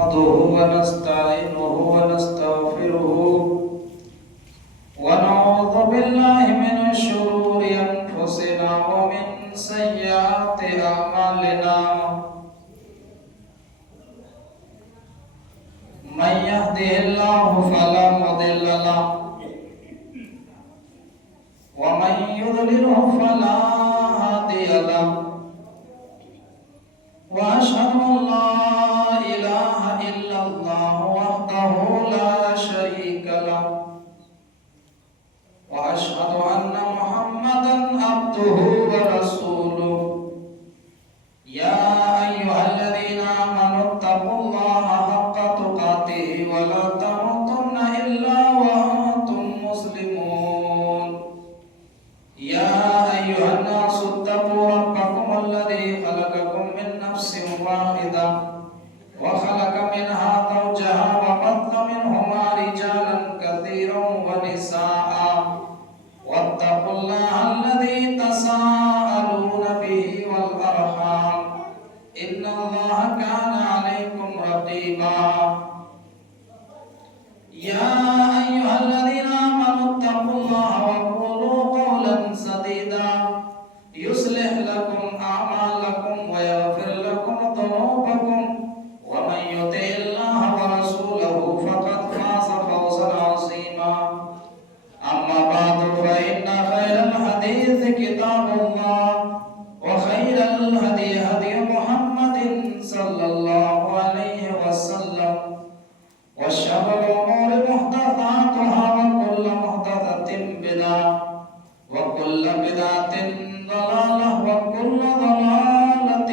نحمده ونستعينه ونستغفره ونعوذ بالله من شرور أنفسنا ومن سيئات أعمالنا من يهده الله فلا مضل له ومن يضلله فلا هادي له وأشهد أن لا إله إلا الله وحده لا شريك له وأشهد أن محمدا عبده ورسوله يا أيها الذين آمنوا اتقوا الله حق تقاته ولا تموتن إلا وأنتم مسلمون يا أيها الناس اتقوا ربكم الذي خلقكم من نفس واحدة وخلق منها زوجها وبث منهما رجالا كثيرا ونساء واتقوا الله الذي تساءلون به والأرحام إن الله كان عليكم رقيبا يا أيها الذين آمنوا اتقوا الله وقولوا قولا سديدا يصلح لكم أعمالكم ويغفر لكم ذنوبكم ومن يطع الله ورسوله فقد فاز فوزا عظيما أما بعد فإن خير الحديث كتاب الله وخير الهدي هدي محمد صلى الله عليه وسلم وشر الأمور محدثاتها وكل محدثة بدعة وكل بدعة ضلالة وكل ضلالة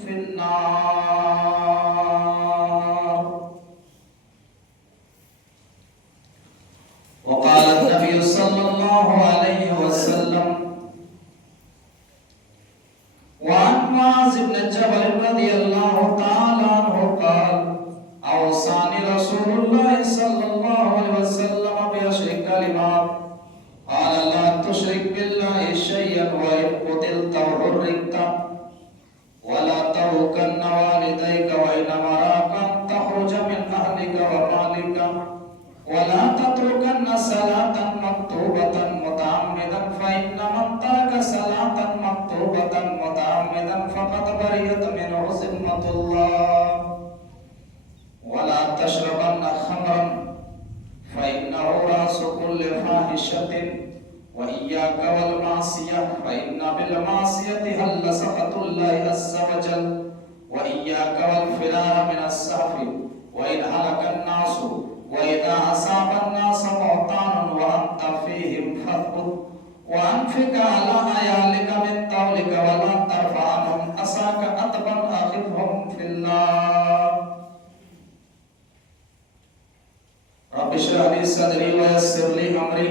في النار. وقال النبي صلى الله عليه وسلم وعن معاذ بن جبل رضي الله تعالى عنه قال أوصاني رسول الله صلى الله عليه وسلم بعشر كلمات قال لا تشرك بالله شيئا وإن قتلت حرقت ولا تركن والديك وإن أمراك أن تخرج من أهلك ومالك ولا تتركن صلاة مكتوبة متعمدا فإن من ترك صلاة مكتوبة متعمدا فقد برئت منه ذمة الله ولا تشربن خمرا فإنه رأس كل فاحشة وإياك والمعصية فإن بالمعصية هل سخط الله عز وجل وإياك والفرار من السهف وإن هلك الناس وإذا أصاب الناس موطان وأنت فيهم فاثبت وأنفق على عيالك من طولك ولا ترفع عنهم عصاك أطبا أخذهم في الله. رب اشرح لي صدري ويسر لي أمري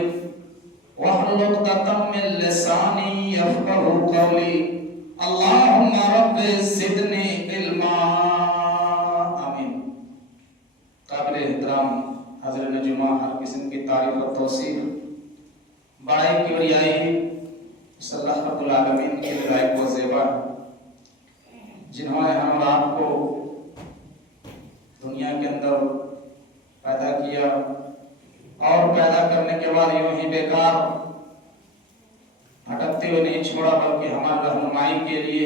واحلل عقدة من لساني يفقهوا قولي اللهم رب زدني علما آمين. قابل احترام حضرت جمعہ ہر قسم کی تعریف و توصیف بڑائی کی بڑائی اس اللہ رب العالمین کی لائق و زیبا جنہوں نے ہم اور آپ کو دنیا کے اندر پیدا کیا اور پیدا کرنے کے بعد یوں ہی بیکار بھٹکتے ہوئے نہیں چھوڑا بلکہ ہماری رہنمائی کے لیے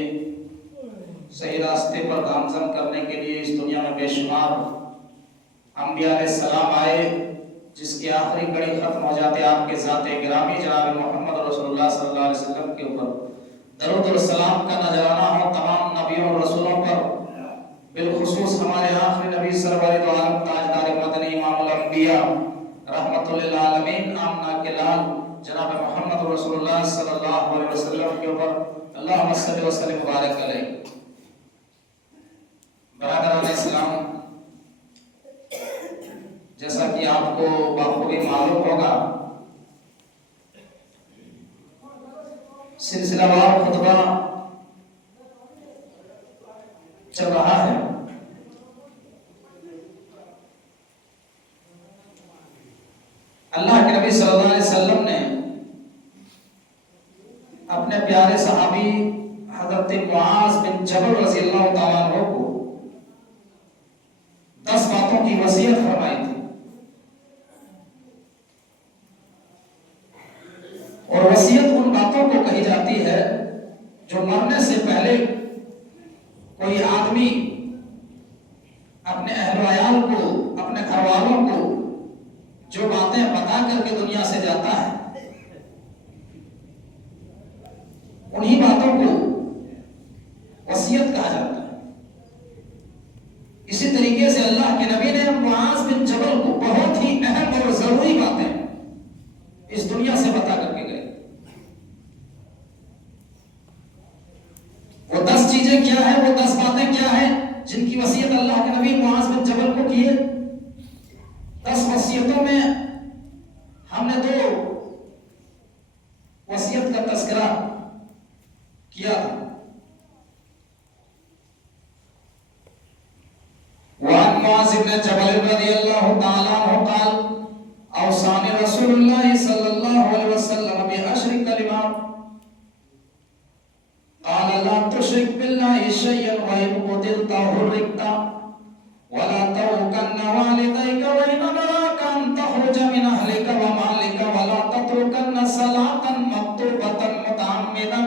صحیح راستے پر گامزن کرنے کے لیے اس دنیا میں بے شمار انبیاء علیہ السلام آئے جس کی آخری کڑی ختم ہو جاتے آپ کے ذات گرامی جناب محمد رسول اللہ صلی اللہ علیہ وسلم کے اوپر درود و سلام کا نذرانہ ہو تمام نبیوں اور رسولوں پر بالخصوص ہمارے آخری نبی سرور دو عالم تاجدار مدنی امام الانبیاء رحمت للعالمین آمنہ کے لال جناب محمد رسول اللہ صلی اللہ علیہ وسلم کے اوپر اللہم صلی وسلم مبارک علیہ. برادران اسلام، جیسا کہ آپ کو بخوبی معلوم ہوگا سلسلہ وار خطبہ چل رہا ہے. اللہ کے نبی صلی اللہ علیہ وسلم نے اپنے پیارے صحابی حضرت معاذ بن جبل رضی اللہ تعالیٰ عنہ کو کی وصیت فرمائی تھی، اور وصیت ان باتوں کو کہی جاتی ہے جو مرنے سے پہلے کوئی آدمی اپنے اہل و عیال کو، اپنے گھر والوں کو جو باتیں بتا کر کے دنیا سے جاتا ہے، انہی باتوں کو وصیت کہا جاتا ہے۔ اسی طریقے سے اللہ کے نبی نے معاذ بن جبل کو بہت ہی اہم اور ضروری باتیں اس دنیا سے بتا کر کے گئے۔ وہ 10 چیزیں کیا ہیں، وہ 10 باتیں کیا ہیں جن کی وصیت اللہ کے نبی معاذ بن جبل کو کیے؟ 10 وصیتوں میں ہم نے 2 وصیت کا تذکرہ کیا تھا۔ وعن معاذ بن جبل رضی اللہ تعالی عنہ قال اوصانی رسول اللہ صلی اللہ علیہ وسلم بعشر کلمات قال لا تشرك بالله شيئا وإن قتلت حرقت ولا تتركن والديك وإن أمراك أن تخرج من أهلك ومالك ولا تتركن صلاة مكتوبة متعمدا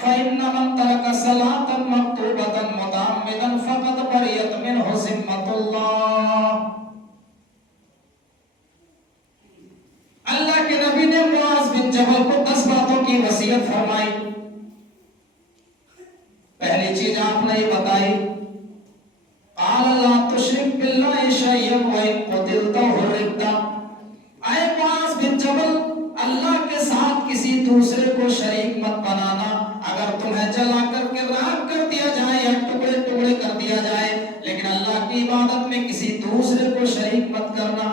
فإن من ترك صلاة مكتوبة متعمدا فقد برئت منه ذمة الله۔ اللہ کے نبی نے معاذ بن جبل کو 10 باتوں کی وصیت فرمائی۔ پہلی چیز آپ نے یہ بتائی، قال لا تشرک باللہ شیئا وإن قتلت حرقت۔ اے معاذ بن جبل، اللہ کے ساتھ کسی دوسرے کو شریک مت بنانا۔ اگر تمہیں جلا کر کے راکھ کر دیا جائے یا ٹکڑے ٹکڑے کر دیا جائے، لیکن اللہ کی عبادت میں کسی دوسرے کو شریک مت کرنا۔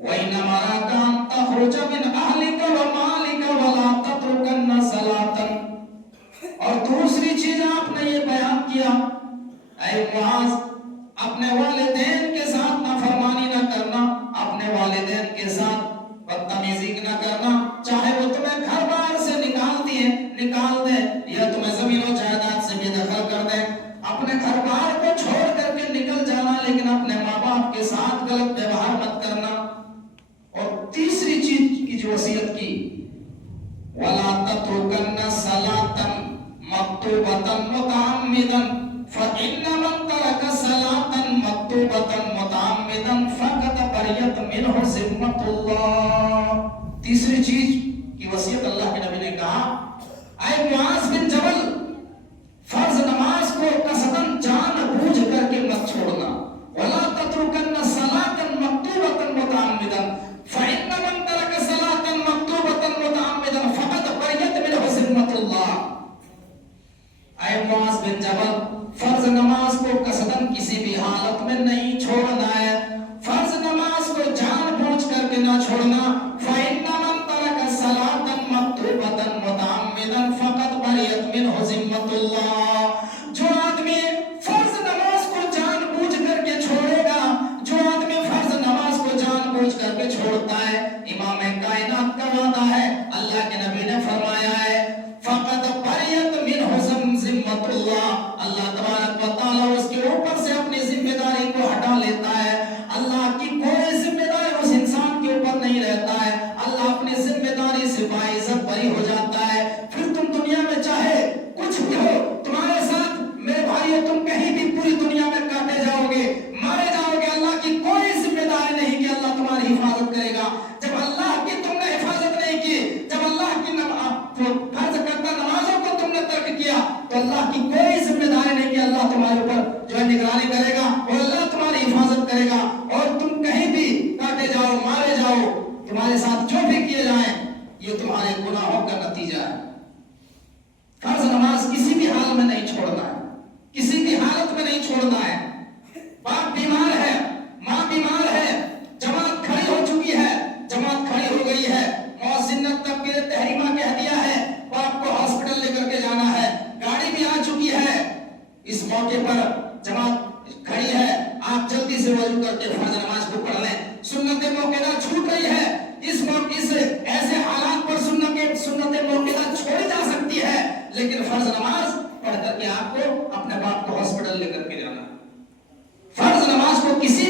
وَإِنَّ أَمَرَكَ أَن تَخْرُجَ مِنْ أَهْلِكَ وَمَالِكَ وَلَا تَتْرُكَنَّ صَلَاةً۔ اور دوسری چیز آپ نے یہ بیان کیا، اے معاذ، اپنے والدین کے ساتھ نافرمانی نہ کرنا، اپنے والدین کے ساتھ بدتمیزی نہ کرنا، چاہے وہ تمہیں گھر بار سے نکال دیں یا تمہیں زمین و جائیداد سے بے دخل کر دیں، اپنے گھر بار کو چھوڑ کر کے نکل جانا، لیکن اپنے ماں باپ کے ساتھ غلط ویوہار مت کرنا۔ اور تیسری چیز کی جو وصیت کی، وَلَا تَتْرُكَنَّ صَلَاةً مَكْتُوبَةً مُتَعَمِّدًا فَإِنَّ مَن تَرَكَ صَلَاةً مَكْتُوبَةً مُتَعَمِّدًا فَقَدْ بَرِئَتْ مِنْهُ ذِمَّةُ اللَّهِ۔ تیسری چیز کی وصیت اللہ کے نبی نے کہا، اے معاذ بن جبل، فرض نماز کو قصداً جان بوجھ کر کے مت چھوڑنا۔ وَلَا تَتْرُكَنَّ صَلَاةً مَكْتُوبَةً مُتَعَمِّدًا فَإِنَّ مَن تَرَكَ صَلَاةً مَكْتُوبَةً مُتَعَمِّدًا فَقَدْ بَرِئَتْ مِنْهُ ذِمَّةُ اللَّهِ۔ اے معاذ بن جبل، فرض نماز کو قصداً کسی بھی حالت میں نہیں چھوڑنا ہے، فرض نماز کو جان بوجھ کر کے نہ چھوڑنا۔ فَإِنَّ مَن تَرَكَ صَلَاةً مَكْتُوبَةً مُتَعَمِّدًا فَقَدْ بَرِئَتْ مِنْهُ ذِمَّةُ اللَّهِ۔ جو آدمی فرض نماز کو جان بوجھ کر کے چھوڑے گا، جو آدمی فرض نماز کو جان بوجھ کر کے چھوڑتا ہے، امام کائنات کا وعدہ ہے، اللہ کے نبی نے فرمایا ہے، فَقَدْ بَرِئَتْ مِنْهُ ذِمَّةُ اللَّهِ۔ اللہ تبارک و تعالیٰ اس کے اوپر سے اپنی ذمہ داری کو ہٹا لیتا ہے۔ اللہ کی کوئی ذمہ داری اس انسان کے اوپر نہیں رہتا ہے، اللہ اپنی ذمہ داری سے باعزت بری ہو جاتا ہے۔ پھر تم دنیا میں چاہے کچھ بھی ہو، تمہارے ساتھ میرے بھائیو، تم کہیں بھی پوری دنیا میں کاٹے جاؤ گے، مارے جاؤ گے، اللہ کی کوئی ذمہ داری نہیں کہ اللہ تمہاری حفاظت کرے گا۔ جب اللہ کی تم نے حفاظت نہیں کی، جب اللہ کی فرض کرتا نمازوں کو تم نے ترک کیا، تو اللہ کی کوئی ذمہ داری نہیں کہ اللہ تمہارے اوپر جو ہے نگرانی کرے گا اور اللہ تمہاری حفاظت کرے گا۔ اور تم کہیں بھی کاٹے جاؤ، مارے جاؤ، تمہارے ساتھ جو بھی کیے جائیں، یہ تمہارے گناہوں کا نتیجہ ہے۔ فرض نماز کسی بھی حال میں نہیں چھوڑنا ہے، کسی بھی حالت میں نہیں چھوڑنا ہے۔ باپ بیمار ہے، ماں بیمار ہے، جماعت کھڑی ہو چکی ہے، جماعت کھڑی ہو گئی ہے، مؤذن نے تکبیر تحریمہ کہہ دیا ہے، باپ کو ہاسپٹل لے کر کے جانا ہے، گاڑی بھی آ چکی ہے، اس موقع پر جماعت کھڑی ہے، آپ جلدی سے وضو کر کے فرض نماز کو پڑھ لیں۔ سنت موقعہ چھوٹ رہی ہے، اس موقع سے ایسے حالات پر سنت موقعہ چھوڑی جا سکتی ہے، لیکن فرض نماز پڑھ کر کے آپ کو اپنے باپ کو ہاسپٹل لے کر کے جانا۔ فرض نماز کو کسی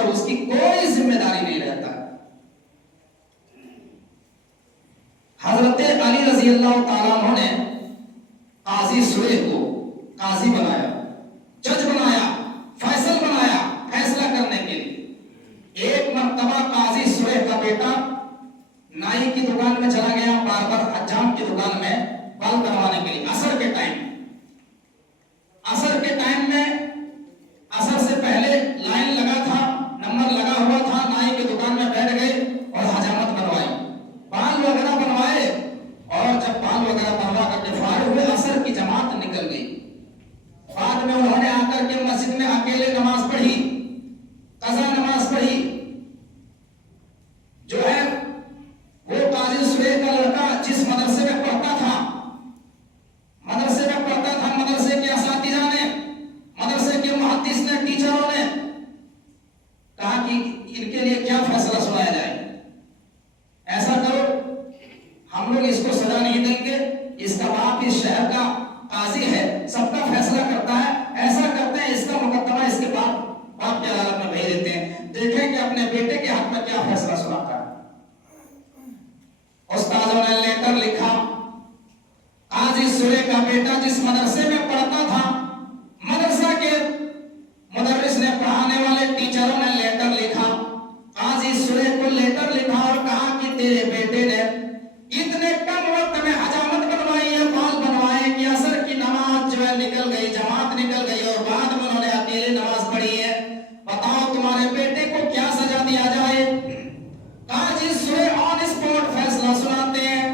اوپر اس کی کوئی ذمہ داری نہیں رہتا. حضرت علی رضی اللہ تعالیٰ عنہ نے قاضی سلیح کو قاضی بنایا، جج بنایا، فیصل بنایا فیصلہ کرنے کے لیے. ایک مرتبہ قاضی سلیح کا بیٹا نائی کی دکان میں چلا گیا، باربر حجام کی دکان میں بال کروانے کے لیے. عصر کے ٹائم میں عصر سے پہلے لائن لگا تھا، نمبر لگا ہوا تھا، نائی کی دکان میں بیٹھ گئے اور حجامت بنوائی، بال وغیرہ بنوائے. اور جب بال وغیرہ بنوا کر کے فارغ ہوئے، عصر کی جماعت نکل گئی. بعد میں انہوں نے آ کر کے مسجد میں اکیلے نماز پڑھی، قضا نماز پڑھی. جو ہے وہ قاضی سلیح کا لڑکا جس مدرسے میں پڑھتا تھا، مدرسے کے اساتذہ نے، مدرسے کے محدث نے، ٹیچروں نے کہا کہ ان کے لیے کیا فیصلہ سنایا جائے. ایسا کرو، ہم لوگ اس کو سزا نہیں دیں گے، اس کا باپ اس شہر کا قاضی ہے، سب کا فیصلہ کرتا ہے. ایسا کرتے ہیں اس کا مقدمہ اس کے باپ کی عدالت میں بھیج دیتے ہیں، دیکھیں کہ اپنے بیٹے کے حق میں کیا فیصلہ سناتا ہے. استاذوں نے لیٹر لکھا. قاضی سلیح کا بیٹا جس مدرسے میں پڑھتا تھا، مدرسہ کے مدرس نے، پڑھانے والے ٹیچروں نے لیٹر لکھا. قاضی سلیح کو لیٹر لکھا اور کہا کہ تیرے بیٹے نے اتنے کم وقت میں حجامت بنوائی ہے، بال بنوائے کہ عصر کی نماز جو ہے نکل گئی، جماعت نکل گئی اور بعد میں انہوں نے اکیلے نماز پڑھی ہے. بتاؤ تمہارے بیٹے کو کیا سزا دیا جائے. قاضی سلیح آن اسپاٹ فیصلہ سناتے ہیں.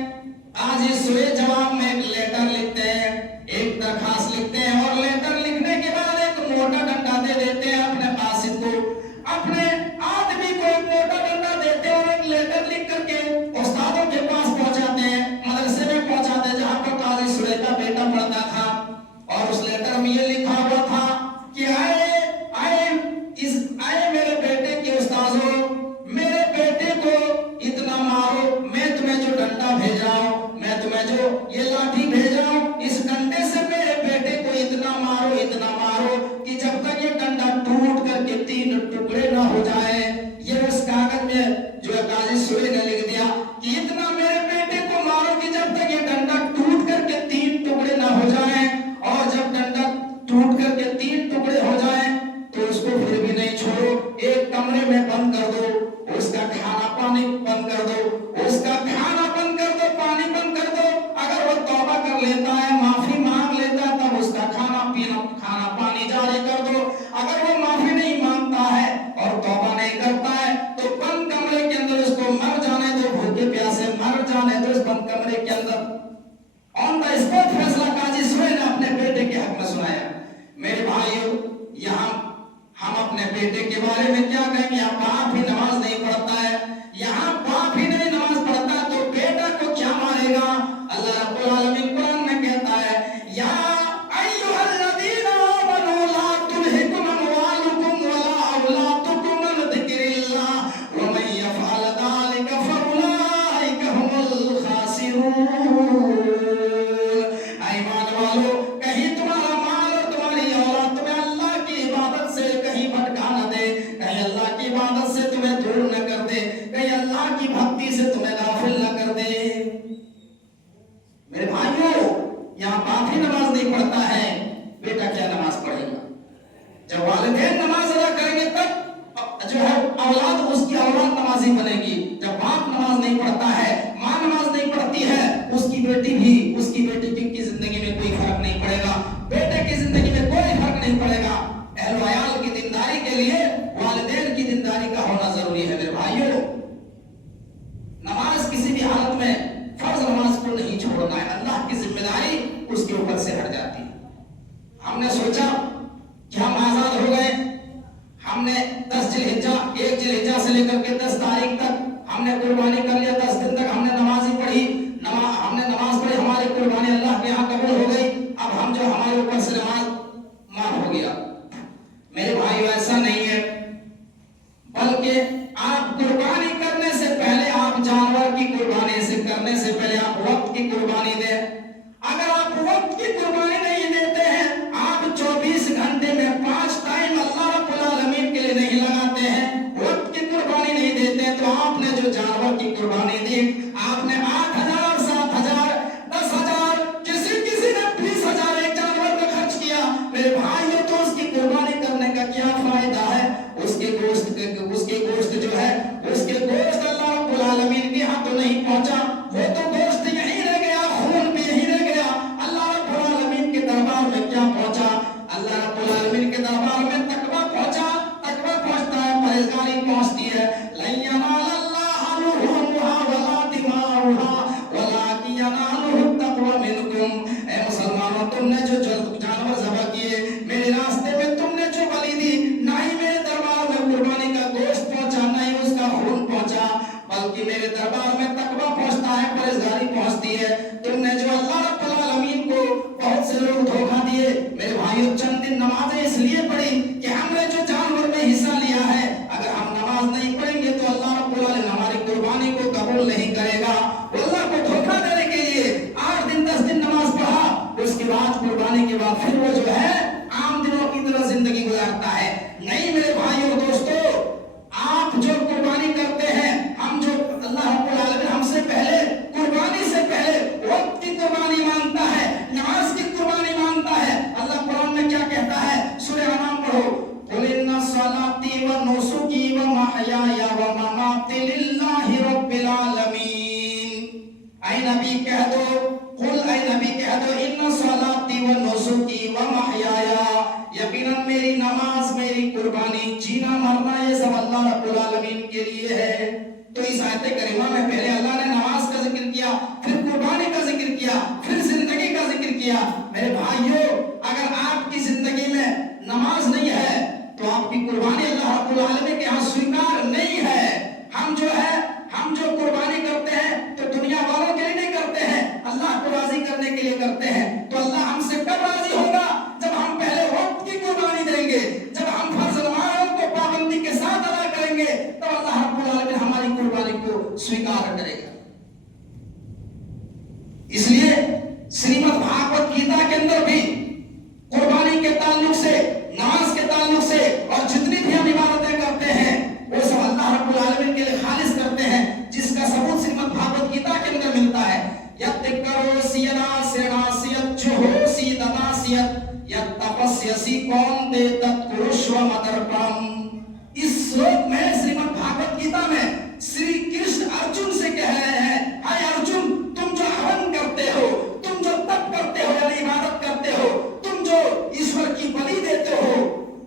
قاضی سلیح جواب میں ایک لیٹر لکھتے ہیں، ایک درخواست لکھتے ہیں، اور لیٹر لکھنے کے بعد ایک موٹا ڈنڈا دے دیتے ہیں اپنے قاصد کو، اپنے آدمی کو ایک موٹا ڈنڈا دیتے ہیں اور ایک لیٹر لکھ کر کے استادوں کے پاس پہنچاتے ہیں، مدرسے میں پہنچاتے ہیں جہاں پر قاضی سلیح کا بیٹا پڑھتا تھا. اور اس لیٹر میں یہ لکھا ہوا تھا کہ آئے میرے بیٹے کے استاذوں، میرے بیٹے کو اتنا مارو، میں تمہیں جو ڈنڈا بھیج رہا ہوں، میں تمہیں جو یہ لاٹھی بھیج رہا ہوں، اس ڈنڈے سے میرے بیٹے کو اتنا مارو کہ جب تک یہ ڈنڈا ٹوٹ کر کے 3 ٹکڑے نہ ہو جائے. یہ اس کاغذ میں جو قاضی سلیح نے لکھ دیا کہ اتنا میرے بیٹے کو مارو کہ جب تک یہ ڈنڈا ٹوٹ کر کے 3 ٹکڑے نہ ہو جائیں، اور جب ڈنڈا ٹوٹ کر کے 3 ٹکڑے ہو جائیں تو اس کو پھر بھی نہیں چھوڑو، ایک کمرے میں بند کر دو، اس کا کھانا پانی بند کر دو، اس کا کھانا بند کر دو، پانی بند کر دو. اگر وہ توبہ کر لیتا ہے، معافی مانگ لیتا ہے، تب اس کا کھانا پانی جاری کر دو. اگر وہ معافی نہیں مانگتا ہے اور توبہ نہیں کرتا ہے تو بند کمرے کے اندر اس کو مر جانے دو، بھوکے پیاسے مر جانے دو اس بند کمرے کے اندر. آن دا اسپاٹ فیصلہ قاضی سلیح نے اپنے بیٹے کے حق میں سنایا. میرے بھائیو، یہاں ہم اپنے بیٹے کے بارے میں کیا کہیں گے؟ یہاں باپ ہی نماز نہیں پڑھتا ہے، یہاں باپ ہی نہیں نماز پڑھتا تو بیٹا کو کیا مارے گا؟ اللہ رب العالمین قرآن میں کہتا ہے، یا ایھا الذین آمنوا لا تلھکم اموالکم ولا اولادکم عن ذکر اللہ ومن یفعل ذلک فاولئک هم الخاسرون. ایمان والو، کہیں تمہارا مال اور تمہاری اولاد تمہیں اللہ کی عبادت سے کہیں بھٹکا نہ دے، کہیں اللہ کی عبادت سے تمہیں دور نہ کر دے، کہیں اللہ کی بھکتی سے تمہیں غافل نہ کر دے. میرے بھائیوں، یہاں باپ ہی نماز نہیں پڑھتا ہے، بیٹا کیا نماز پڑھے گا؟ جب والدین نماز ادا کریں گے تب جو ہے اولاد، اس کی اولاد نمازی بنے گی. جب باپ نماز نہیں پڑھتا ہے، ماں نماز نہیں پڑھتی ہے، اس کی بیٹی کی زندگی میں کوئی فرق نہیں پڑے گا، بیٹے کی زندگی میں کوئی فرق نہیں پڑے گا. اہل و عیال کی دینداری کے لیے والدین کی دینداری کا ہونا ضروری ہے. میرے بھائیوں، نماز کسی بھی حالت میں فرض نماز کو نہیں چھوڑنا ہے، اللہ کی ذمہ داری اس کے اوپر سے ہٹ جاتی ہے. ہم نے سوچا کہ ہم آزاد ہو گئے، ہم نے 10 ذی الحجہ، 1 ذی الحجہ سے لے کر کے 10 تاریخ تک ہم نے قربانی کر لیا، 10 دن تک ہم نے نماز ہی پڑھی، ہم نے نماز پڑھی، ہماری قربانی اللہ کے یہاں قبول ہو گئی. اب ہم جو ہمارے اوپر سے نماز معاف ہو گیا. میرے بھائیو، ایسا نہیں ہے، بلکہ آپ قربانی کرنے سے پہلے، آپ جانور کی قربانی سے کرنے سے پہلے آپ وقت کی قربانی دیں. اگر آپ وقت کی قربانی نہیں دیتے ہیں، آپ 24 گھنٹے میں 5 ٹائم اللہ رب العالمین کے لیے نہیں لگاتے ہیں، اے مسلمانوں تم نے جو جانور ذبح کیے میرے راستے میں، تم نے جو بلی دی، نہ ہی میرے دربار میں قربانی کا گوشت پہنچا، نہ ہی اس کا خون پہنچا، بلکہ میرے دربار میں تقویٰ پہنچتا ہے، پرہیزگاری پہنچتی ہے۔ تم نے جو اللہ رب العالمین کو، بہت سے لوگ دھوکہ دیے میرے بھائیوں، چند دن نمازیں اس لیے پڑھی کہ ہم نے جو جانور میں حصہ لیا ہے، اگر ہم نماز نہیں پڑھیں گے تو اللہ رب العالمین ہماری قربانی کو قبول نہیں کرے گا۔ اللہ کو دھوکہ دینے کے لیے 8 دن 10 دن نماز پڑھا، اس کے بعد قربانی کے بعد پھر وہ جو ہے عام دنوں کی طرح زندگی گزارتا ہے۔ نہیں میرے بھائیوں دوستو، آپ جو قربانی کرتے ہیں، ہم جو اللہ رب العالمین ہم سے پہلے قربانی سے پہلے وقت کی قربانی مانگتا ہے، نماز کی قربانی مانگتا ہے۔ اللہ قرآن میں کیا کہتا ہے؟ سورہ انعام پڑھو، قُلْ إِنَّ صَلَاتِي وَنُسُكِي وَمَحْيَايَ وَمَمَاتِي لِلَّهِ رَبِّ الْعَالَمِينَ۔ اے نبی کہہ دو، قل اے نبی کہہ دو، ان صلاتی و نسکی و محیایا، یقیناً میری نماز، میری قربانی، جینا مرنا یہ سب اللہ رب العالمین کے لیے ہے۔ تو اس آیت کریمہ میں پہلے اللہ نے نماز کا ذکر کیا، پھر قربانی کا ذکر کیا، پھر زندگی کا ذکر کیا۔ میرے بھائیوں، اگر آپ کی زندگی میں نماز نہیں ہے تو آپ کی قربانی اللہ رب العالمین کے ہاں سویکار نہیں ہے۔ ہم جو قربانی کرتے ہیں تو دنیا والوں کے لیے نہیں کرتے ہیں، اللہ کو راضی کرنے کے لیے کرتے ہیں۔ تو اللہ ہم سے کب راضی ہوگا؟ جب ہم پہلے وقت کی قربانی دیں گے، جب ہم فرض نمازوں کو پابندی کے ساتھ ادا کریں گے، تو اللہ رب العالمین ہماری قربانی کو سویکار کرے گا۔ اس لیے سریمد بھاگوت گیتا کے اندر بھی قربانی کے تعلق سے، نماز کے تعلق سے، اور جتنی بھی ہم عبادتیں کرتے ہیں وہ سب اللہ رب العالمین کے لیے خالص کرتے ہیں، جس کا ثبوت سریمد بھاگوت گیتا کے اندر ملتا ہے۔ یتکرو سینا سیناسیت چھو سی دناسیت یتپسیسی کون دے تتکرشو مدرپرم۔ اس سلوک میں سریمد بھاگوت گیتا میں شری کرشن ارجن سے کہہ رہے ہیں، اے ارجن، تم جو ہون کرتے ہو، تم جو تپ کرتے ہو یعنی عبادت کرتے ہو، تم جو ایشور کی بلی دیتے ہو،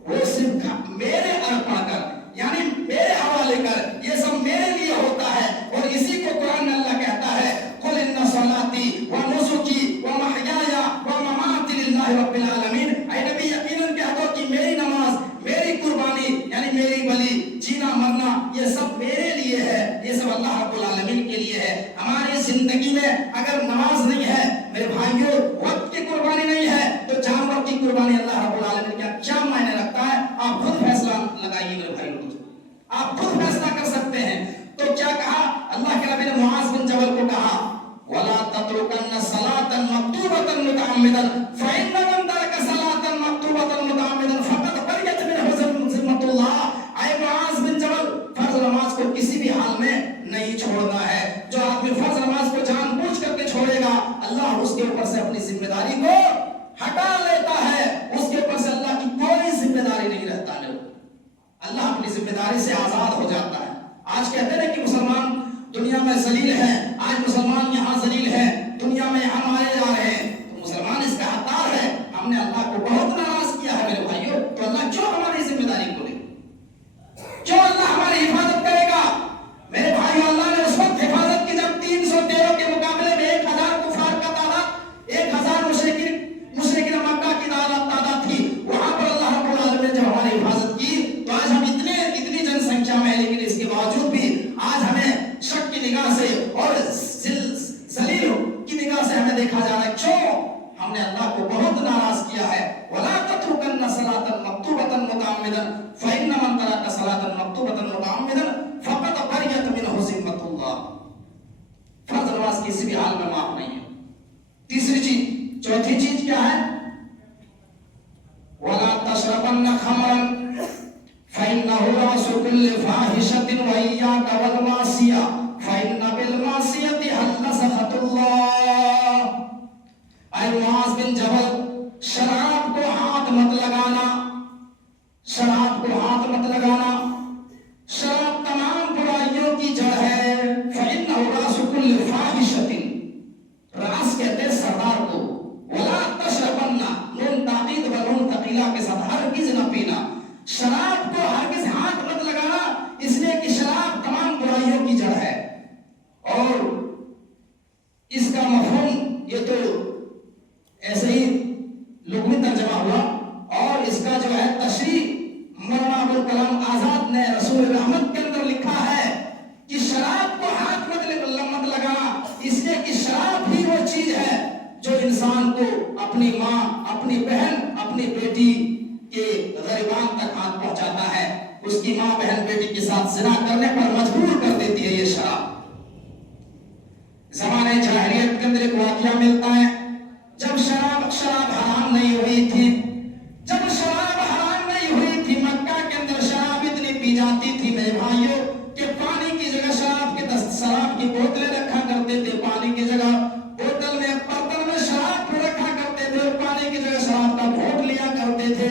وہ صرف میرے ارپن کر یعنی میرے حوالے کر، یہ سب میرے لیے ہوتا ہے۔ اور اسی کو قرآن میں اللہ کہتا ہے، قُلْ إِنَّ صَلَاتِي وَنُسُكِي وَمَحْيَايَ وَمَمَاتِي لِلَّهِ رَبِّ الْعَالَمِينَ۔ اے نبی یقیناً کہہ دو کہ میری نماز، میری قربانی یعنی میری بلی، جینا مرنا یہ سب میرے لیے ہے، یہ سب اللہ رب العالمین کے لیے ہے۔ ہماری زندگی میں اگر نماز نہیں ہے میرے بھائیوں، وقت کی قربانی نہیں ہے، تو جانور کی قربانی اللہ رب العالمین کا کیا معنی رکھتا ہے؟ آپ خود فیصلہ لگائیے میرے بھائیوں، آپ خود فیصلہ کر سکتے ہیں۔ تو کیا کہا اللہ کے نبی نے معاذ بن جبل کو کہا، وَلَا تَتْرُكَنَّ صَلَاةً مَكْتُوبَةً مُتَعَمِّدًا فَإِنَّ مَن تَرَكَ صَلَاةً مَكْتُوبَةً مُتَعَمِّدًا فَقَدْ بَرِئَتْ مِنْهُ ذِمَّةُ اللَّهِ۔ اے معاذ بن جبل، فرض نماز کو کسی بھی حال میں نہیں چھوڑنا ہے۔ جو آدمی فرض نماز کو جان بوجھ کر کے چھوڑے گا، اللہ اس کے اوپر سے اپنی ذمہ داری کو ہٹا لیتا ہے، اس کے اوپر سے اللہ کی کوئی ذمہ داری نہیں رہتا ہے، اللہ اپنی ذمہ داری سے آزاد ہو جاتا ہے۔ آج کہتے ہیں کہ مسلمان دنیا میں ذلیل ہیں، آج مسلمان یہاں ذلیل ہیں، دنیا میں یہاں مارے جا رہے ہیں، تو مسلمان اس کا حقدار ہے۔ ہم نے اللہ کو بہت ناراض کیا ہے میرے بھائیوں، تو اللہ کیوں ہماری ذمہ داری کو لے، کیوں اللہ ہماری حفاظت کرے گا؟ میرے بھائیوں، اللہ نے اس وقت حفاظت کی جب 313 کے مقابلے میں 1000 کفار کا تعداد، 1000 مشرکین مکہ کی تعداد تھی، وہاں پر اللہ رب العالمین نے جب ہماری حفاظت کی، تو آج ہم اتنی جن سنکھیا میں ہیں، لیکن اس کے باوجود بھی آج ہمیں شک کی نگاہ سے اور ذلیل کی نگاہ سے ہمیں دیکھا جا رہا ہے۔ کیوں؟ ہم نے اللہ کو بہت ناراض کیا ہے۔ وَلَا تَتْرُكَنَّ صَلَاةً مَكْتُوبَةً مُتَعَمِّدًا فَإِنَّ مَن تَرَكَ صَلَاةً مَكْتُوبَةً مُتَعَمِّدًا فَقَدْ بَرِئَتْ مِنْهُ ذِمَّةُ اللَّهِ۔ فرض نماز کسی بھی حال میں معاف نہیں ہے۔ تیسری چیز، چوتھی چیز کیا ہے؟ وَلَا تَشْرَبَنَّ خَمْرًا فَإِنَّهُ رَأْسُ كُلِّ فَاحِشَةٍ وَإِيَّاكَ وَالْمَعْصِيَةَ فَإِنَّ بِالْمَعْصِيَةِ حَلَّ سَخَطُ اللَّهِ۔ اے معاذ بن جبل، شراب کو ہاتھ مت لگانا، شراب کو ہاتھ مت لگانا، شراب تمام برائیوں کی جڑ ہے۔ فَإِنَّهُ رَأْسُ كُلِّ فَاحِشَةٍ، راس کہتے ہیں سردار کو، وَلَا تَشْرَبَنَّ، نون تاکید و نون ثقیلہ کے ساتھ، ہرگز نہ پینا، شراب کو ہرگز ہاتھ مت لگانا، اس لیے کہ شراب تمام برائیوں کی جڑ ہے۔ اور اس کا مفہوم یہ تو ऐसे ही लुग़वी तर्जमा हुआ। और इसका जो है तशरीह मौलाना अबुल कलाम आजाद ने रसूल रहमत के अंदर लिखा है कि शराब को हाथ मत लगाना, इसलिए कि शराब ही वो चीज है जो इंसान को अपनी माँ, अपनी बहन, अपनी बेटी के ग़रीबान तक हाथ पहुंचाता है, उसकी माँ बहन बेटी के साथ ज़िना करने पर मजबूर कर देती है ये शराब। ज़माने जाहिलियत के अंदर एक वाक़या मिलता है, जब शराब हराम नहीं हुई थी, जब शराब हराम नहीं हुई थी, मक्का के अंदर शराब इतनी पी जाती थी मेरे भाइयों कि पानी की जगह शराब की बोतलें रखा करते थे, पानी की जगह बोतल में, बर्तन में शराब रखा करते थे, पानी की जगह शराब का घोट लिया करते थे।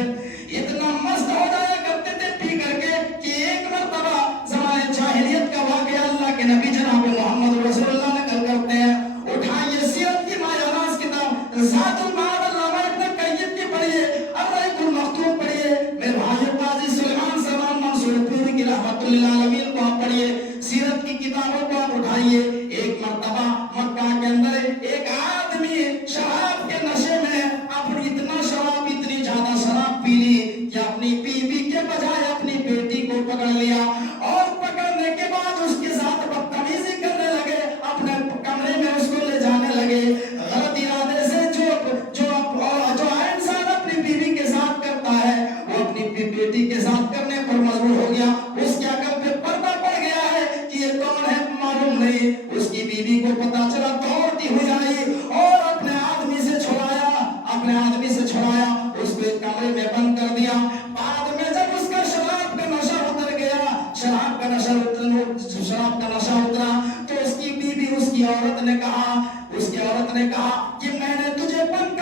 इतना मस्त हो जाया करते थे पी करके कि एक मर्तबा ज़माने जाहिलियत का वाक़या अल्लाह के नबी जनाब मोहम्मद रसूलुल्लाह नकल करते हैं। उठाइए सीरत की मायानास किताब ज़ातुल माद अल्लामा इब्न क़य्यिम की पढ़िए, अर्रईकुल मख्तूम पढ़िए, मेरे भाइयों काज़ी सुलेमान सलमान मंसूर पूरी की रहमतुल्लिल आलमीन को आप पढ़िए, सीरत की किताबों को आप उठाइए। एक मर्तबा मक्का के अंदर एक आदमी शराब के नशे में अपनी इतनी ज्यादा शराब पी ली कि अपनी बीवी के बजाय अपनी बेटी को पकड़ लिया, और पकड़ने के बाद उसके साथ बदतमीजी करने लगे, अपने कमरे में उसको ले जाने लगे गलत इरादे से। जो इंसान अपनी बीवी के साथ करता है वो अपनी बेटी के साथ करने पर मजबूर हो गया। उसके अकल पे पर्दा पड़ गया है कि ये कौन है मालूम नहीं। उसकी बीवी को पता चला, दौड़ती हुई आई और अपने आदमी से छुड़ाया, उसको एक कमरे में बंद कर दिया। बाद में जब उसका शराब का नशा उतर गया, शराब का नशा उतरा तो उसकी बीवी, उसकी औरत ने कहा कि मैंने तुझे बंद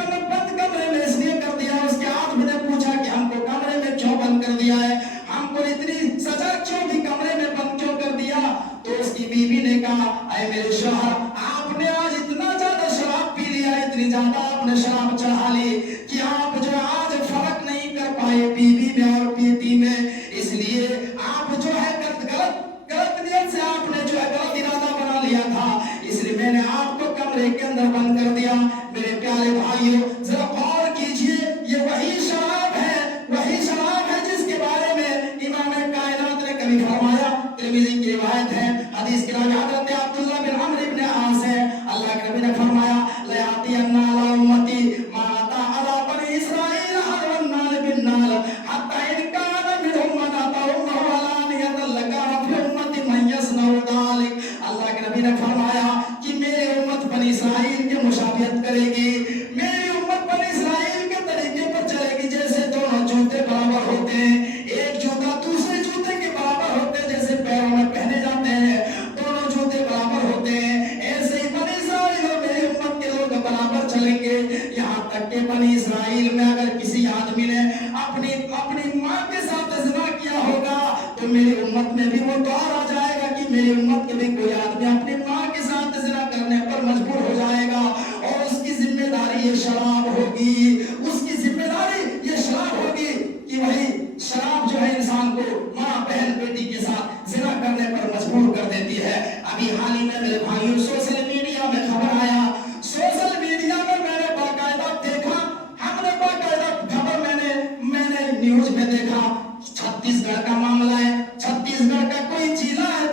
कमरे में इसलिए कर दिया। उसके आदमी ने पूछा कि हमको कमरे में क्यों बंद कर दिया है, हमको इतनी सजा क्यों दी, कमरे में बंद क्यों कर दिया? तो उसकी बीवी ने कहा, ऐ मेरे शौहर, आपने आज इतना ज्यादा शराब पी लिया, इतनी ज्यादा आपने शराब चढ़ा ली कि आप जो आज फर्क नहीं कर पाए बीवी में और बेटी में, इसलिए आप जो है गलत नियत से आपने जो है गलत इरादा बना लिया था, इसलिए मैंने आपको कमरे के अंदर बंद कर दिया। मेरे प्यारे भाइयों, जरा गौर कीजिए, ये वही शराब है जिसके बारे में इमाम कायनात ने कभी फरमाया। तिर्मिज़ी की रिवायत है, हदीस के रावी हज़रत अब्दुल्लाह बिन अम्र इब्न आस है, अल्लाह के नबी ने फरमाया, लयाती अन्ना अला उम्मती मा अता अला बनी इस्राईल हरवन नाल बिन नाल हत्ता इन कान मिनहुम मा अता उम्महु अलानियतन लकाना फी उम्मती मन यसनउ दालिक। अल्लाह के नबी ने फरमाया कि मेरी उम्मत बनी इस्राईल के मुशाबिहत करेगी, मेरी उम्मत बनी इस्राईल के तरीके पर चलेगी जैसे दोनों जूते बराबर होते हैं, एक जूता दूसरे जूते के बराबर होते हैं, जैसे पैरों में पहने जाते हैं दोनों जूते बराबर होते हैं, ऐसे ही बनी इस्राईल और मेरी उम्मत के लोग बराबर चलेंगे। यहाँ तक के बनी इस्राईल में अगर किसी आदमी ने अपनी माँ के साथ ज़िना किया होगा तो मेरी उम्मत में भी वो दौर आ जाएगा कि मेरी उम्मत के भी कोई आदमी अपनी माँ के साथ ज़िना करने पर मजबूर हो जाएगा, और उसकी जिम्मेदारी ये शराब होगी, कि वही शराब जो है इंसान को माँ बहन बेटी के साथ ज़िना करने पर मजबूर कर देती है। अभी हाल ही में मेरे भाइयों सोशल मीडिया में खबर आया, सोशल मीडिया में मैंने बाकायदा देखा, मैंने न्यूज में देखा, छत्तीसगढ़ का मामला है। छत्तीसगढ़ का कोई जिला है,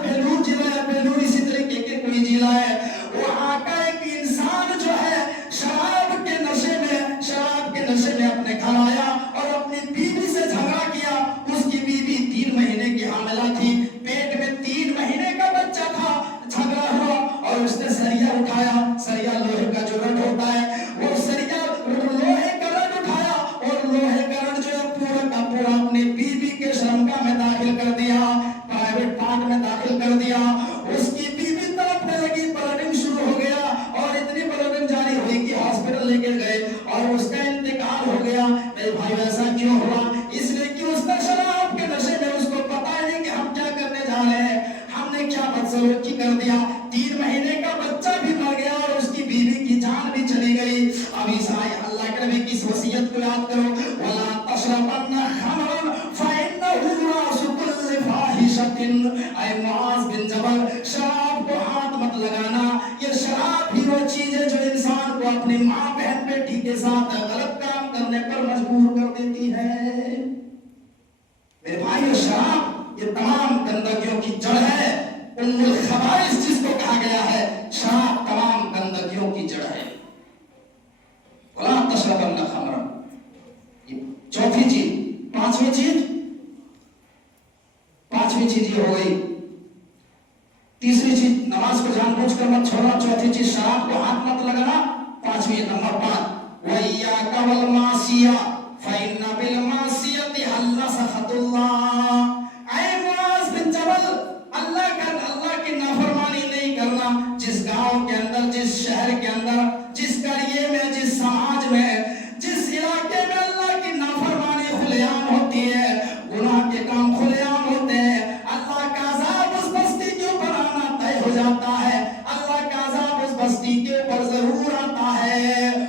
बेलूर इसी तरीके के कोई जिला है, वहाँ का एक इंसान जो है शराब के नशे में अपने घर आया और अपनी बीवी से झगड़ा किया। उसकी बीवी 3 महीने की हामिला थी, पेट में 3 महीने का बच्चा था। झगड़ा हुआ और उसने सरिया उठाया, सरिया लोहे का जो रड होता है, वो सरिया लोहे का रड उठाया और लोहे का रड जो है पूरा का पूरा अपनी बीवी के शर्मगा में दाखिल कर दिया, प्राइवेट पार्ट में दाखिल कर दिया। उसकी बीवी तड़पने लगी, ब्लीडिंग शुरू हो गया और इतनी ब्लीडिंग जारी हुई कि हॉस्पिटल लेके गए और उसका इंतकाल हो गया। मेरे भाई ऐसा क्यों हुआ? इसलिए कि उसने शराब के नशे में, उसको पता ही नहीं कि हम क्या करने जा रहे हैं, हमने क्या बदसलूकी कर दिया। 3 महीने का बच्चा भी मर गया और उसकी बीवी की जान भी चली गई। अभी अल्लाह के नबी की इस वसीयत को याद करो, वला तशरबन्ना खमरन फइन्नहु रासु कुल्लि फाहिशतिन। ऐ मुआज़ बिन जबल, शराब को हाथ मत लगाना, ये शराब ही वो चीज है जो इंसान को अपनी माँ माँ बहन बेटी के साथ गलत काम करने पर मजबूर कर देती है। मेरे भाई, शराब ये तमाम गंदगियों की जड़ है। उम्मुल खबाइस जिसको कहा गया है, शराब तमाम गंदगियों की जड़ है। वला तशरबन्न खमरा, ये चौथी चीज। पांचवी चीज ये हो गई। तीसरी चीज, नमाज को जानबूझकर मत छोड़ना। चौथी चीज, शराब को हाथ मत लगाना। पांचवी, नंबर 5, वइयाका वल मासिया फइन्ना बिल मासियति हल्ला सखतुल्लाह। ऐ मुआज बिन जबल, अल्लाह की नाफरमानी नहीं करना। जिस गांव के अंदर, जिस शहर के अंदर, जिस करिए में, जिस समाज में, जिस इलाके में अल्लाह की नाफरमानी खुलेआम होती है, गुनाह के काम खुलेआम होते हैं, अल्लाह का अज़ाब उस बस्ती के ऊपर आना तय हो जाता है। अल्लाह का अज़ाब उस बस्ती के ऊपर जरूर आता है।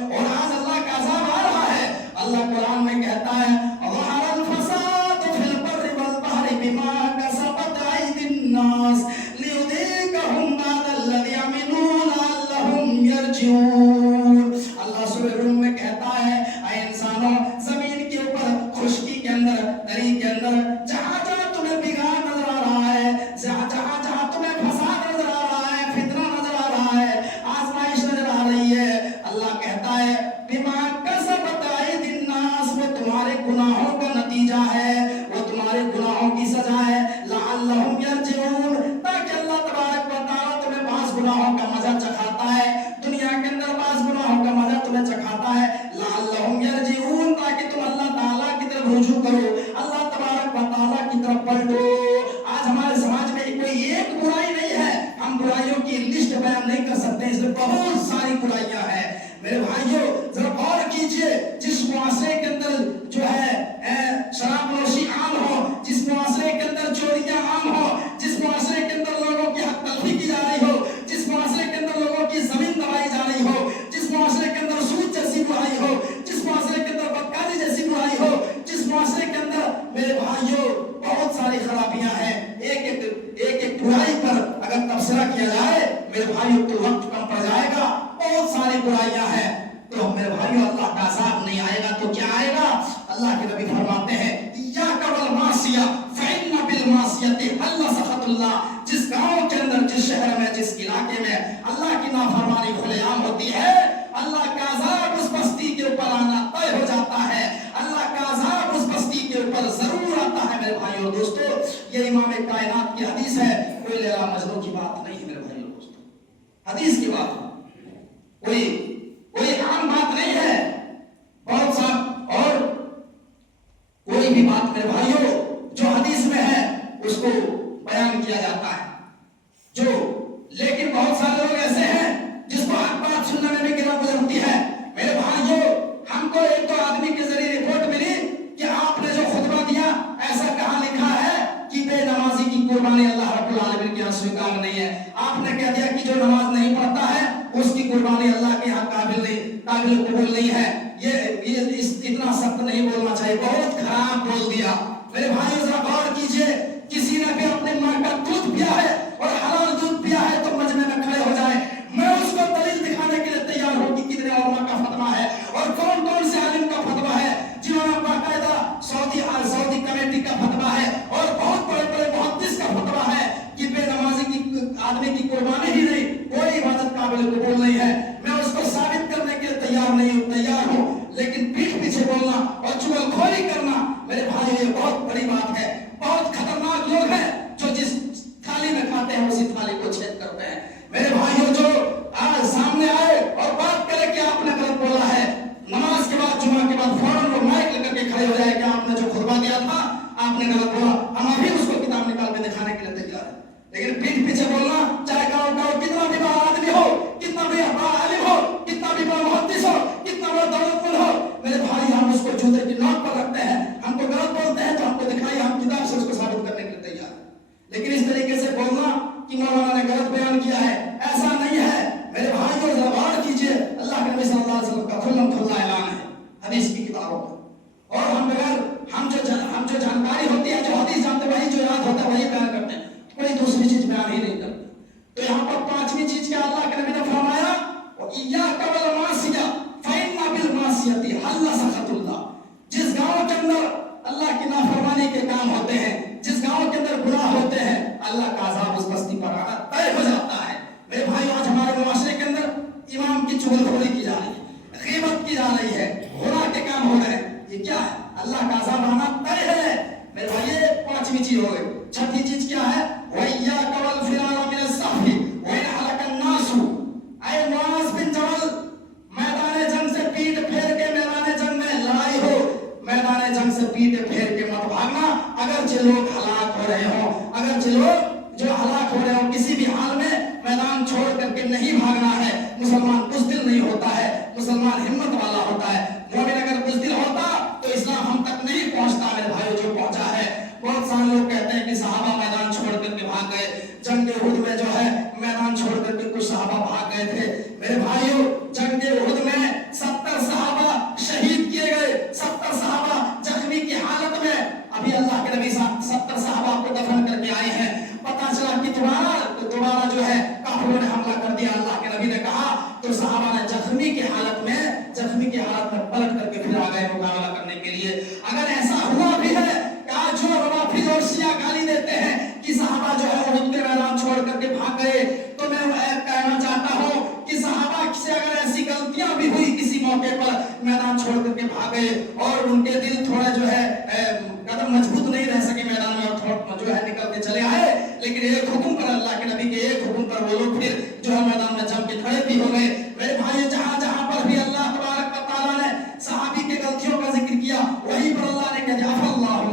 और आज अल्लाह का अज़ाब आ रहा है। अल्लाह कुरान में कहता है, ज़हरल फ़साद फिल बर्रि वल बहरि बिमा कसबत अयदिन नास लियुज़ीक़हुम बअदल्लज़ी अमिलू लअल्लहुम यरजिऊन। अल्लाह सूरह रूम में कहता है, ऐ इंसानों, जमीन के ऊपर, खुशकी के अंदर, दरी के अंदर, जहां जहां तुम्हें बिगाड़ नजर आ रहा है, जहां जहां तुम्हें फसाद नजर आ रहा है, फितना नजर आ रहा है, आजमाइश नजर आ रही है, अल्लाह कहता है बिमा कसबत अयदिन नास, वो तुम्हारे गुनाहों का नतीजा है, वो तुम्हारे गुनाहों की सजा है। लअल्लहुम यरजिऊन, ताकि अल्लाह तबारक व तआला तुम्हें बाज़ गुनाहों का मजा चखाता है। दुनिया के अंदर बाज़ गुनाहों का मजा तुम्हें चखाता है। लअल्लहुम यरजिऊन, ताकि तुम अल्लाह ताला की तरफ रुजू करो, अल्लाह तबारक व तआला की तरफ पलटो। आज हमारे समाज में कोई एक बुराई नहीं है, हम बुराइयों की लिस्ट बयान नहीं कर सकते, इसमें बहुत सारी बुराइयां हैं। मेरे भाइयों, जरा गौर कीजिए, जिस मुआशरे के अंदर जो है शराबनोशी आम हो, जिस मुआशरे के अंदर चोरियां आम हो, जिस मुआशरे के अंदर लोगों की हक तलफी की जा रही हो, जिस मुआशरे के अंदर लोगों की जमीन दबाई जा रही हो, जिस मुआशरे के अंदर सूद जैसी बुराई हो, जिस मुआशरे के अंदर बदकारी जैसी बुराई हो, जिस मुआशरे के अंदर, मेरे भाइयों, बहुत सारी खराबियां हैं। एक बुराई पर अगर तबसरा किया जाए, मेरे भाइयों, तो वक्त कम पड़ जाएगा। बहुत सारी बुराइयां हैं। तो मेरे भाइयों, अल्लाह का अज़ाब नहीं आएगा तो क्या आएगा? अल्लाह के नबी फरमाते हैं, इय्याका वल मासिया फइन्ना बिल मासियति हल्ला सखतुल्लाह। जिस गांव के अंदर, जिस शहर में, जिस इलाके में अल्लाह की नाफरमानी खुलेआम होती है, अल्लाह का अज़ाब उस बस्ती के ऊपर आना तय हो जाता है। अल्लाह का अज़ाब उस बस्ती के ऊपर जरूर आता है। मेरे भाइयों दोस्तों, ये इमाम कायनात की हदीस है, कोई लैला मजनू की बात नहीं है। मेरे भाइयों दोस्तों, हदीस की बात, कोई आम बात नहीं है। बहुत सा और कोई भी बात, मेरे भाइयों, जो हदीस में है उसको बयान किया जाता है। लेकिन बहुत सारे लोग ऐसे हैं जिसको हर बात सुनने में भी गिरा गुजरती है। मेरे भाइयों, हमको एक तो आदमी के जरिए रिपोर्ट मिली कि आपने जो खुतबा दिया, ऐसा कहाँ लिखा है कि बेनमाजी की कुर्बानी अल्लाह रब्बुल आलमीन के यहाँ स्वीकार नहीं है। आपने कह दिया कि जो नमाज नहीं पढ़ता है उसकी कुर्बानी अल्लाह के यहाँ काबिल कबूल नहीं है। इतना सख्त नहीं बोलना चाहिए, बहुत खराब बोल दिया। मेरे भाई, जरा गौर कीजिए, किसी ने भी अपने माँ का दूध पिया है और हलाल दूध पिया है तो मजमे में खड़े हो जाए, मैं उसको दलील दिखाने के लिए तैयार हूँ कि कितने उलमा का फतवा है और कौन कौन से आलिम का फतवा है, जिन्होंने बाकायदा सऊदी कमेटी का फतवा है और बहुत बड़े मुहद्दिस का फतवा है कि बेनमाजी की आदमी की कुर्बानी ही नहीं, कोई इबादत काबिल कबूल नहीं है। मैं उसको साबित करने के लिए तैयार हूँ, लेकिन पीठ पीछे बोलना और चुगलखोरी करना, मेरे भाई, ये बहुत बड़ी बात है। बहुत खतरनाक लोग हैं जो जिस थाली में खाते हैं उसी थाली को छेद करते हैं। मेरे भाइयों, जो आज सामने आए और बात करे कि आपने गलत बोला है, नमाज के बाद, जुमा के बाद फौरन वो माइक लेकर के खड़े हो जाए कि आपने जो खुतबा दिया था आपने गलत बोला। हम अभी उसको किताब निकाल के दिखाने के लिए तैयार है, लेकिन पीठ पीछे बोलना, चाहे गाँव कितना भी बड़ा आदमी हो, कितना भी बड़ा आलिम हो, कितना भी बड़ा मुहद्दिस हो, कितना बड़ा दौलतमंद हो, मेरे भाई, हम उसको जूते की नोक पर रखते हैं। हमको गलत बोलते हैं तो हमको दिखाइए, हम किताब से उसको साबित करने के लिए तैयार है। लेकिन इस तरीके से बोलना कि मौलाना ने गलत बयान किया है, ऐसा नहीं है। मेरे भाइयों, जरा गौर कीजिए, अल्लाह के नबी सल्लल्लाहु अलैहि वसल्लम का खुल्ला ऐलान है हदीस की किताबों में, और हम जो जानकारी होती है, जो हदीस जानते, वही जो याद होता है वही बयान करते हैं, कोई दूसरी चीज बयान ही नहीं करते। तो यहाँ पर पांचवी चीज क्या अल्लाह के नबी ने फरमाया, इय्याका वल मासिया हल्ला सखतुल्लाह, जिस गांव के अंदर अल्लाह की नाफरमानी के काम होते हैं, जिस गांव के अंदर गुनाह होते हैं, अल्लाह का अज़ाब उस बस्ती पर आना तय हो जाता है। मेरे भाई, आज हमारे मुआशरे के अंदर इमाम की चुगलखोरी की जा रही है, गीबत की जा रही है, गुनाह के काम हो रहे हैं, ये क्या है? अल्लाह का अज़ाब आना तय है। मेरे भाई, ये पांचवी चीज हो गई। छठी चीज क्या है? वइय्याका वल फिरारा मिन अस्सहफी व इन हलका अन्नासु। ऐ मुआज़ बिन जबल, मैदान जंग से पीठ फेर के मैदान जंग में लड़ाई हो, मैदान जंग से पीठ फेर के मत भागना। अगरचे लोग हलाक हो रहे हो, अगरचे लोग जो हलाक हो रहे हो, किसी भी हाल में मैदान छोड़ करके नहीं भागना है। मुसलमान बुज़दिल नहीं होता है, मुसलमान हिम्मत वाला होता है। मोमिन अगर बुज़दिल होता तो इस्लाम हम तक नहीं पहुंचता। मेरे भाइयों, जो पहुंचा है। बहुत सारे लोग कहते हैं कि सहाबा मैदान छोड़ करके भाग गए। जंग उहद में जो है मैदान छोड़ करके कुछ सहाबा भाग गए थे। मेरे भाइयों, जंग उहद में 70 सहाबा शहीद किए गए, 70 सहाबा जख्मी की हालत में। अभी अल्लाह के नबी 70 सहाबा को दफन करके आए हैं। पता चला कि दोबारा जो है काफिरों ने हमला कर दिया। अल्लाह के नबी ने कहा तो सहाबा ने जख्मी की हालत में पलट करके फिर आ गए मुकाबला करने के लिए। अगर ऐसा हुआ भी है, आज जो रवाफिद और शिया गाली देते हैं कि सहाबा जो है उहद के मैदान छोड़ करके भाग गए, तो मैं कहना चाहता हूं कि सहाबा से अगर ऐसी गलतियां भी हुई किसी मौके पर, मैदान छोड़ करके भाग गए और उनके दिल थोड़ा जो है कदम मजबूत नहीं रह सके मैदान में, और थोड़ा जो है निकल के चले आए, लेकिन एक हुक्म पर, अल्लाह के नबी के एक हुक्म पर वो लोग फिर जो है मैदान में जम के खड़े भी हो गए। मेरे भाई, जहां जहां पर भी अल्लाह तबारक व तआला ने सहाबी के गलतियों का जिक्र किया, वहीं पर अल्लाह ने कहा अफ़ल्लाहु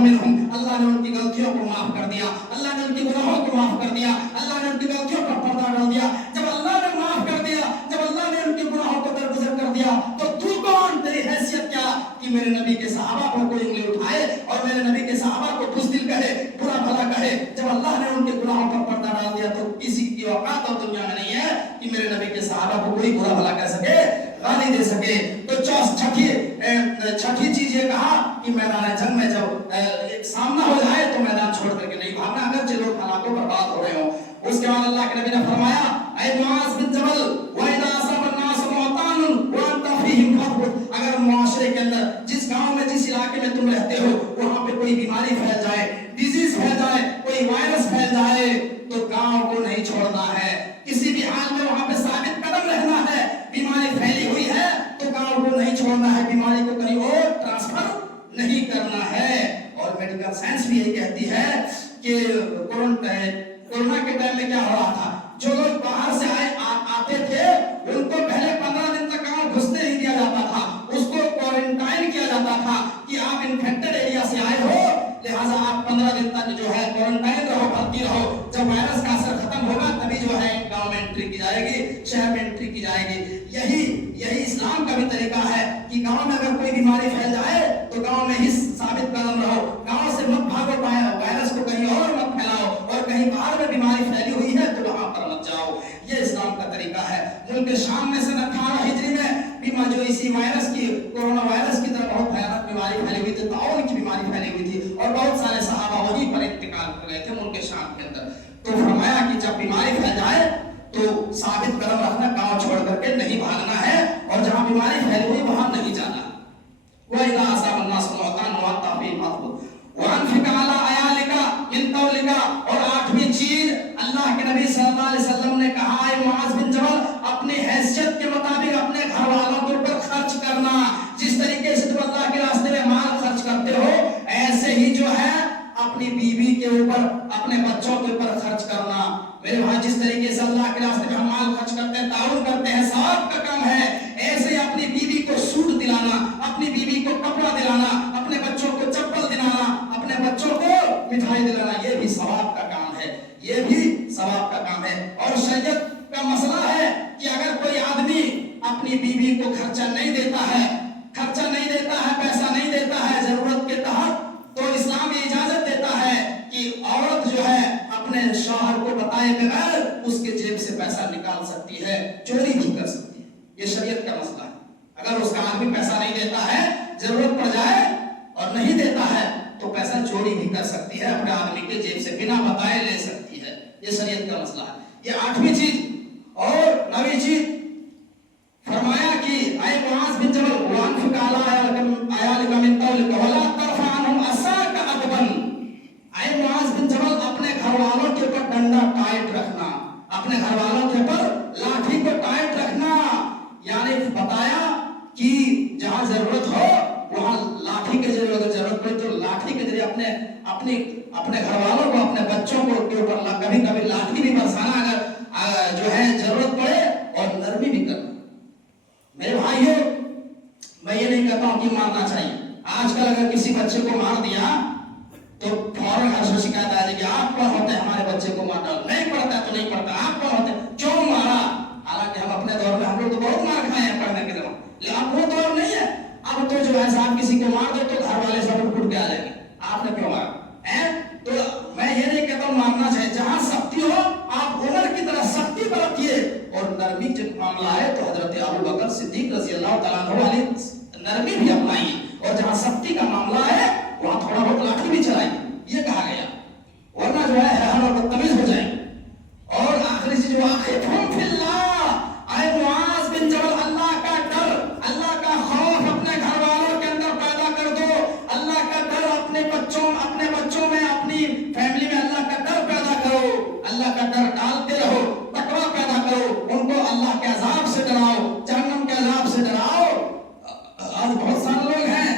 मिनहुम, अल्लाह ने उनकी गलतियों को माफ कर दिया, अल्लाह ने उनके गुनाहों को माफ कर दिया, अल्लाह ने उनकी गलतियों पर पर्दा डाल दिया। जब अल्लाह ने माफ कर दिया, जब अल्लाह ने उनके गुनाहों को दरगुजर कर दिया, तो तू कौन, तेरी हैसियत क्या कि मेरे नबी के सहाबा पर कोई उंगली उठाए और मेरे नबी के सहाबा को बुज़दिल कहे, बुरा भला कहे। जब अल्लाह ने उनके गुनाहों पर पर्दा डाल दिया, तो किसी की औकात और दुनिया में नहीं है कि मेरे नबी के सहाबा को कोई बुरा भला कह सके, गाली दे सके। तो छठी चीज ये कहा कि मैदान जंग में जब एक सामना हो जाए तो मैदान छोड़ करके नहीं भागना, अगर जो लोग हलाकों बर्बाद हो रहे हो। उसके बाद अल्लाह के नबी ने फरमाया, ऐ मुआज़ बिन जबल, वइदा असबन्नास मुअतानुन व अंता फीहिम फथबुत, अगर मुआशरे के अंदर, जिस गांव में, जिस इलाके में तुम रहते हो, वहां पे कोई बीमारी फैल जाए, डिजीज फैल जाए, कोई वायरस फैल जाए, तो गांव को नहीं छोड़ना है। किसी भी हाल में वहां पे साबित कदम रहना है। बीमारी फैली हुई है तो गांव को नहीं छोड़ना है, बीमारी को कहीं और ट्रांसफर नहीं करना है। और मेडिकल साइंस भी यही कहती है कि कोरोना के टाइम में क्या हो रहा था, जो लोग बाहर से आते थे, उनको पहले 15 दिन तक गांव घुसने नहीं दिया जाता था, उसको क्वारंटाइन किया जाता था कि आप इन्फेक्टेड एरिया से आए हो, लिहाजा आप 15 दिन तक जो है क्वारंटाइन रहो, भर्ती रहो। जब वायरस का असर खत्म होगा तभी जो है गांव में एंट्री की जाएगी, शहर में एंट्री की जाएगी। यही इस्लाम का भी तरीका है कि गांव में अगर कोई बीमारी फैल जाए तो गांव में ही साबित कदम रहो, गांव से मत भागो, वायरस को कहीं और मत फैलाओ, और कहीं बाहर में बीमारी फैली हुई है तो वहां पर मत जाओ। ये इस्लाम का तरीका है। मुल्क शाम में सन 18 हिजरी में बीमा जो इसी वायरस की, कोरोना वायरस की तरह बहुत भयानक बीमारी फैली हुई थी, ताउन की बीमारी फैली हुई थी, और बहुत सारे सहाबा वहीं पर इंतकाल कर गए थे मुल्क शाम के अंदर। तो फरमाया कि जब बीमारी फैल जाए तो साबित कदम रखना, गांव छोड़ करके नहीं भागना है, और जहां बीमारी फैली हुई वहां नहीं जाना। वइदा असबन्नास मुअतानुन व अंता फीहिम फथबुत व अनफिक अला अयालिका मिन तौलिका। और 8वीं चीज अल्लाह के नबी सल्लल्लाहु अलैहि वसल्लम ने कहा है, मुआज़ बिन जबल, अपनी हैसियत के मुताबिक अपने घर वालों के ऊपर खर्च करना। जिस तरीके से तुम अल्लाह के रास्ते में माल खर्च करते हो, ऐसे ही जो है अपनी बीवी के ऊपर, अपने बच्चों के ऊपर खर्च करना। मेरे भाई, जिस तरीके से अल्लाह के रास्ते में हम माल खर्च करते हैं, ताउन करते हैं, सवाब का काम है, ऐसे अपनी बीवी को सूट दिलाना, अपनी बीवी को कपड़ा दिलाना, अपने बच्चों को चप्पल दिलाना, अपने बच्चों को मिठाई दिलाना, ये भी सवाब का काम है, ये भी सवाब का काम है। और शरीयत का मसला है कि अगर कोई आदमी अपनी बीवी को खर्चा नहीं देता है, पैसा नहीं देता है जरूरत के तहत, तो इस्लाम ये इजाजत देता है कि औरत जो है अपने शौहर को बताए बगैर उसके जेब से पैसा निकाल सकती है, चोरी भी कर सकती है। ये शरीयत का मसला है। अगर उसका आदमी पैसा नहीं देता है, जरूरत पड़ जाए और नहीं देता है, तो पैसा चोरी भी कर सकती है, अपने आदमी के जेब से बिना बताए ले सकती है। ये शरीयत का मसला है। ये 8वीं चीज। और 9वीं चीज फरमाया कि ऐ मुआज़ बिन जबल, कि जहाँ जरूरत हो वहाँ लाठी के जरिए, अगर जरूरत पड़े तो लाठी के जरिए अपने घर वालों को, अपने बच्चों को के ऊपर कभी कभी लाठी भी बरसाना अगर जो है जरूरत पड़े, और नरमी भी करना। मेरे भाइयों, मैं ये नहीं कहता हूँ कि मारना चाहिए। आजकल अगर किसी बच्चे को मार दिया तो फौरन घर से शिकायत आ जाएगी, आप कौन होते हैं हमारे बच्चे को मार डालो, नहीं पढ़ता है तो नहीं पढ़ता, आप कौन होते हैं, क्यों मारा। हालांकि हम अपने दौर में हम लोग तो बहुत मार खाए हैं पढ़ने के दौरान, लेकिन अब वो दौर नहीं है। अब तो जो है आप किसी को मार दो तो घर वाले सब उठ के आ जाएंगे, आपने क्यों मारा है। तो मैं ये नहीं कहता हूँ मारना चाहिए, जहाँ शक्ति हो आप उमर की तरह शक्ति बरतिए, और नरमी जब मामला है तो हजरत अबू बकर सिद्दीक रज़ी अल्लाह तआला अन्हु वाली नरमी भी अपनाइए, और जहाँ शक्ति का मामला है वहाँ थोड़ा बहुत लाठी भी चलाइए, ये कहा गया, वरना जो है हैरान और बदतमीज हो जाएंगे। और आखिरी चीज, वाक़िफ़ुम फिल्लाह, ऐ मुआज़ बिन जबल, अल्लाह का डर, अल्लाह का खौफ अपने घर वालों के अंदर पैदा कर दो। अल्लाह का डर अपने बच्चों में, अपनी फैमिली में अल्लाह का डर पैदा करो, अल्लाह का डर डालते रहो, तकवा पैदा करो, उनको अल्लाह के अजाब से डराओ, जहन्नम के अजाब से डराओ। आज बहुत सारे लोग हैं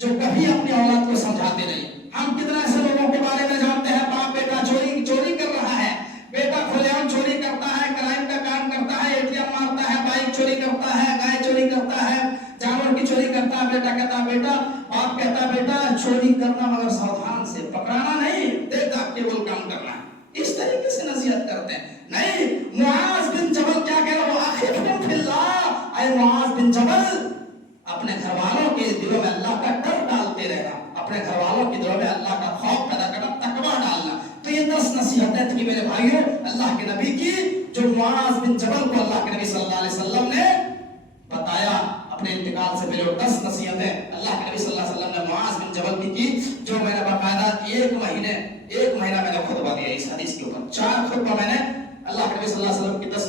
जो कभी अपनी औलाद को समझाते नहीं। हम कितना ऐसे लोगों के बारे में जानते हैं, बाप बेटा चोरी कर रहा है, बेटा खुलेआम चोरी करता है, क्राइम का काम करता है, एटीएम मारता है, बाइक चोरी करता है, गाय चोरी करता है, जानवर की चोरी करता है। बेटा कहता है बेटा, बाप कहता है बेटा चोरी करना मगर सावधान से, पकड़ाना नहीं, देखा केवल काम करना। इस तरीके से नसीहत करते हैं। नहीं, मुआज़ बिन जबल क्या कह रहा है, वाक़िफ़ुम फिल्लाह, ऐ मुआज़ बिन जबल, अपने घर वालों के दिलों में अल्लाह का डर डालते रहना, अपने घर वालों के दिलों में अल्लाह का खौफ पैदा करना, तकवा डालना। तो ये 10 नसीहतें थी मेरे भाइयों अल्लाह के नबी की, जो मुआज़ बिन जबल को अल्लाह के नबी सल्लल्लाहु अलैहि वसल्लम ने बताया। अपने इंतकाल से पहले 10 नसीहतें अल्लाह के नबी सल्लल्लाहु अलैहि वसल्लम ने मुआज़ बिन जबल की, जो मैंने बाकायदा एक महीना मैंने खुतबा दिया इस हदीस के ऊपर। 4 खुतबा मैंने अल्लाह के नबी सल्लल्लाहु अलैहि वसल्लम की 10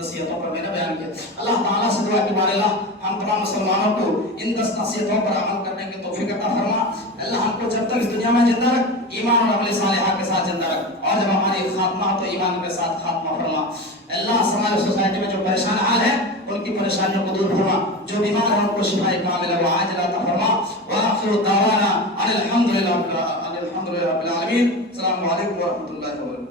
नसीहतों पर मैंने बयान किया। अल्लाह ताला से दुआ की बारे हम तमाम मुसलमानों को इन 10 नसीहतों पर अमल करने की तौफीक अता फरमा। अल्लाह हमको जब तक इस दुनिया में जिंदा रख, ईमान और अमल सालिहा के साथ जिंदा रख, और जब हमारी खात्मा तो ईमान के साथ खात्मा फरमा। अल्लाह समाज सोसाइटी में जो परेशान हाल है उनकी परेशानियों को दूर फरमा, जो बीमार हैं उनको शिफाए कामिला व आजिला अता फरमा। व आखिरु दावाना अनिल हम्दुलिल्लाहि रब्बिल आलमीन। अस्सलामु अलैकुम व रहमतुल्लाहि व बरकातहू।